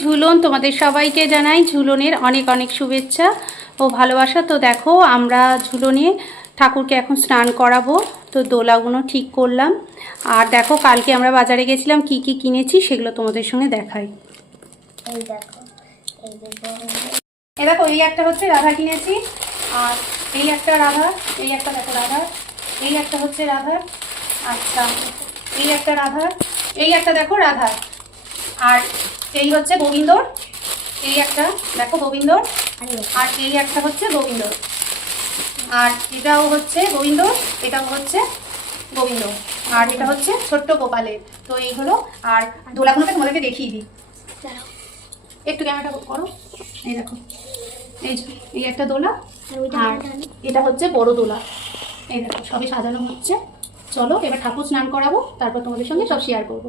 ঝুলন তোমাদের সবাইকে জানাই ঝুলনের অনেক অনেক শুভেচ্ছা ও ভালোবাসা। তো দেখো আমরা ঝুলনে ঠাকুরকে এখন স্নান করাবো, তো দোলাগুলো ঠিক করলাম। আর দেখো কালকে আমরা বাজারে গেছিলাম, কি কি কিনেছি সেগুলো তোমাদের সঙ্গে দেখাই। এই দেখো, এই দেখো, এই একটা হচ্ছে রাধা কিনেছি, আর এই একটা রাধা, এই একটা দেখো রাধা, এই একটা হচ্ছে রাধা, আচ্ছা এই একটা রাধা, এই একটা দেখো রাধা, আর এই হচ্ছে গোবিন্দর, এই একটা দেখো গোবিন্দর, আর এই একটা হচ্ছে গোবিন্দর, আর এটাও হচ্ছে গোবিন্দ, এটাও হচ্ছে গোবিন্দ, আর এটা হচ্ছে ছোট্ট গোপালের। তো এইগুলো, আর দোলাগুলোকে তোমাদেরকে দেখিয়ে দিই, একটু ক্যামেরাটা করো। এই দেখো, এই যে এই একটা দোলা, আর এটা হচ্ছে বড় দোলা। এই দেখো সবই সাজানো হচ্ছে। চলো এবার ঠাকুর স্নান করাবো, তারপর তোমাদের সঙ্গে সব শেয়ার করবো।